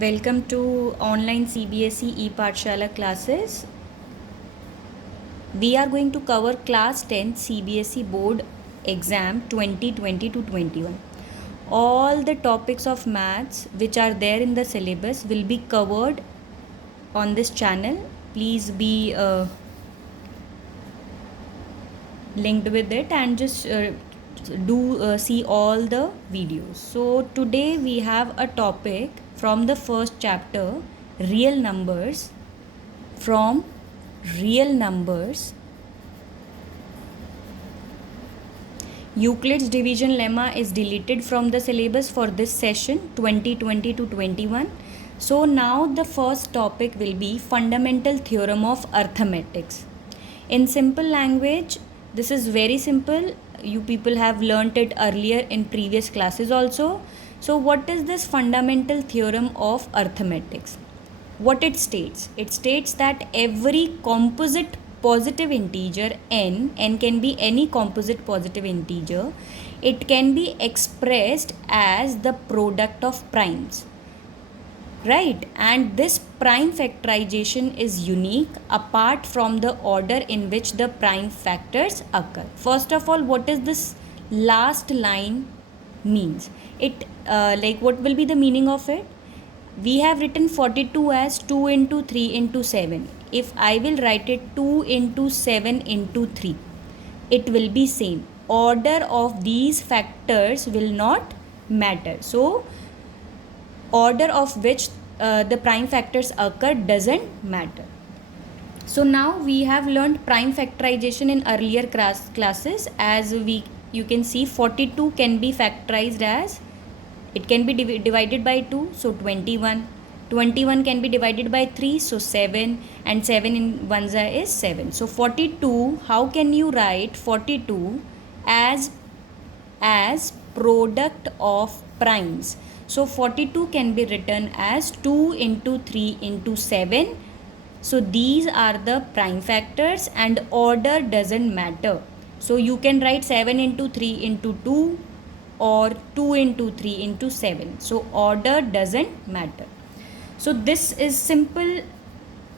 Welcome to online CBSE e-Pathshala classes. We are going to cover class 10 CBSE board exam 2020 to 21. All the topics of maths which are there in the syllabus will be covered on this channel. Please be linked with it and just see all the videos. So today we have a topic from the first chapter, real numbers. From real numbers, Euclid's division lemma is deleted from the syllabus for this session 2020 to 21. So now the first topic will be fundamental theorem of arithmetics. In simple language, this is very simple. You people have learnt it earlier in previous classes also. So what is this fundamental theorem of arithmetics? What it states that every composite positive integer n can be any composite positive integer, it can be expressed as the product of primes, right? And this prime factorization is unique apart from the order in which the prime factors occur. First of all, what is this last line means? It what will be the meaning of it? We have written 42 as 2 into 3 into 7. If I will write it 2 into 7 into 3, it will be same. Order of these factors will not matter. So, order of which the prime factors occur doesn't matter. So now we have learned prime factorization in earlier classes. As you can see, 42 can be factorized as, it can be divided by 2, so 21. 21 can be divided by 3, so 7. And 7 in 1 is 7. So 42, how can you write 42 as product of primes? So 42 can be written as 2 into 3 into 7. So these are the prime factors and order doesn't matter. So you can write 7 into 3 into 2 or 2 into 3 into 7. So order doesn't matter. So this is simple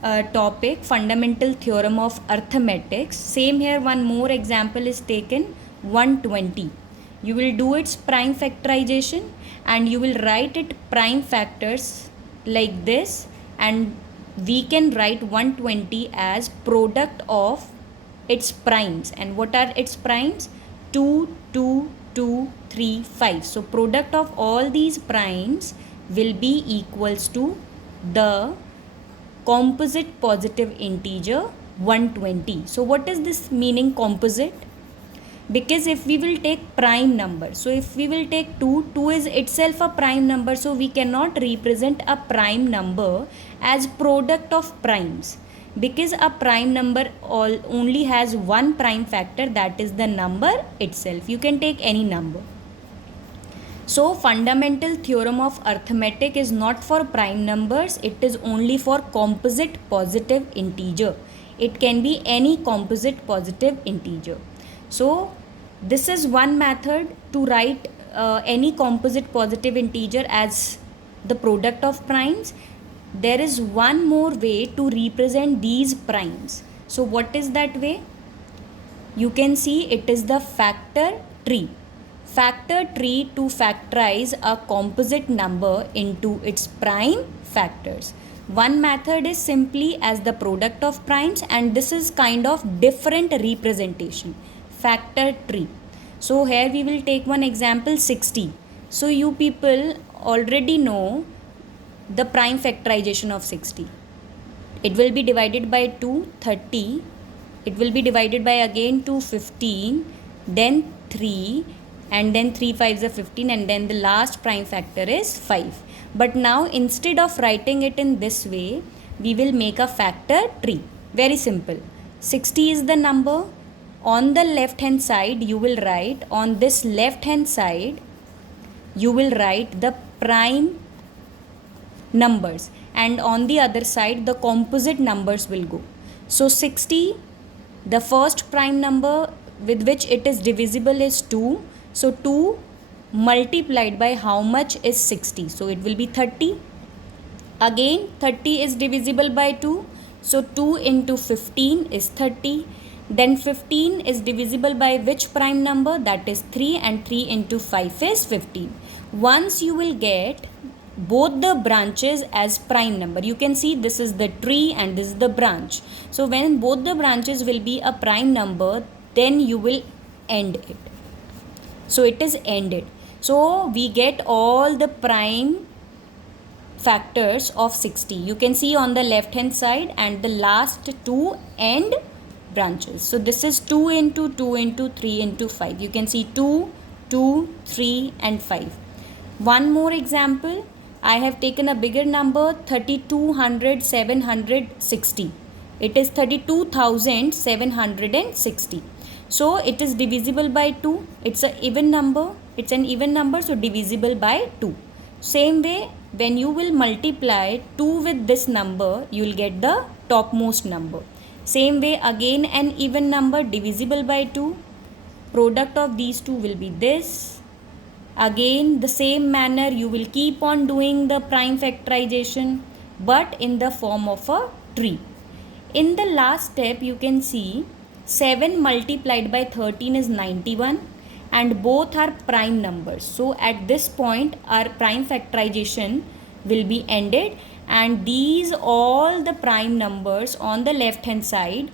topic, fundamental theorem of arithmetics. Same here, one more example is taken, 120. You will do its prime factorization and you will write it prime factors like this, and we can write 120 as product of its primes. And what are its primes? 2, 2, 2, 3, 5. So product of all these primes will be equals to the composite positive integer 120. So what is this meaning composite? Because if we will take prime number, so if we will take 2, 2 is itself a prime number, so we cannot represent a prime number as product of primes, because a prime number only has one prime factor, that is the number itself. You can take any number. So fundamental theorem of arithmetic is not for prime numbers, it is only for composite positive integer. It can be any composite positive integer. So this is one method to write any composite positive integer as the product of primes. There is one more way to represent these primes. So what is that way? You can see it is the factor tree. Factor tree to factorize a composite number into its prime factors. One method is simply as the product of primes, and this is kind of different representation, factor tree. So here we will take one example, 60. So you people already know the prime factorization of 60. It will be divided by 2, 30. It will be divided by again 2, 15. Then 3. And then 3 5s are 15, and then the last prime factor is 5. But now instead of writing it in this way, we will make a factor tree. Very simple. 60 is the number. On the left hand side, you will write, on this left hand side, you will write the prime numbers, and on the other side, the composite numbers will go. So 60, the first prime number with which it is divisible is 2. So 2 multiplied by how much is 60? So it will be 30. Again 30 is divisible by 2, so 2 into 15 is 30. Then 15 is divisible by which prime number? That is 3, and 3 into 5 is 15. Once you will get both the branches as prime number, you can see this is the tree and this is the branch. So when both the branches will be a prime number, then you will end it. So it is ended. So we get all the prime factors of 60. You can see on the left hand side and the last two end branches. So this is 2 into 2 into 3 into 5. You can see 2, 2, 3 and 5. One more example. I have taken a bigger number, 3200, 760. It is 32,760. So it is divisible by 2. It's an even number. It's an even number, so divisible by 2. Same way, when you will multiply 2 with this number, you will get the topmost number. Same way, again an even number divisible by 2. Product of these two will be this. Again the same manner you will keep on doing the prime factorization, but in the form of a tree. In the last step you can see 7 multiplied by 13 is 91 and both are prime numbers. So at this point our prime factorization will be ended, and these all the prime numbers on the left hand side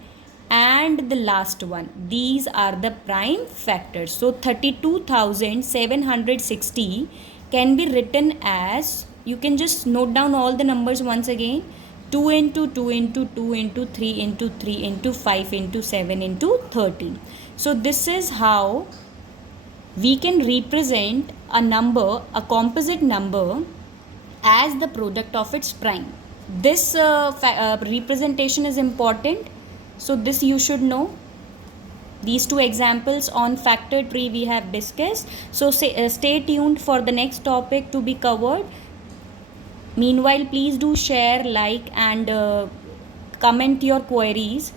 and the last one, these are the prime factors. So 32,760 can be written as, you can just note down all the numbers once again, 2 into 2 into 2 into 3 into 3 into 5 into 7 into 13. So this is how we can represent a number, a composite number, as the product of its prime. This representation is important, so this you should know. These two examples on factor tree we have discussed. So stay tuned for the next topic to be covered. Meanwhile, please do share, like and comment your queries.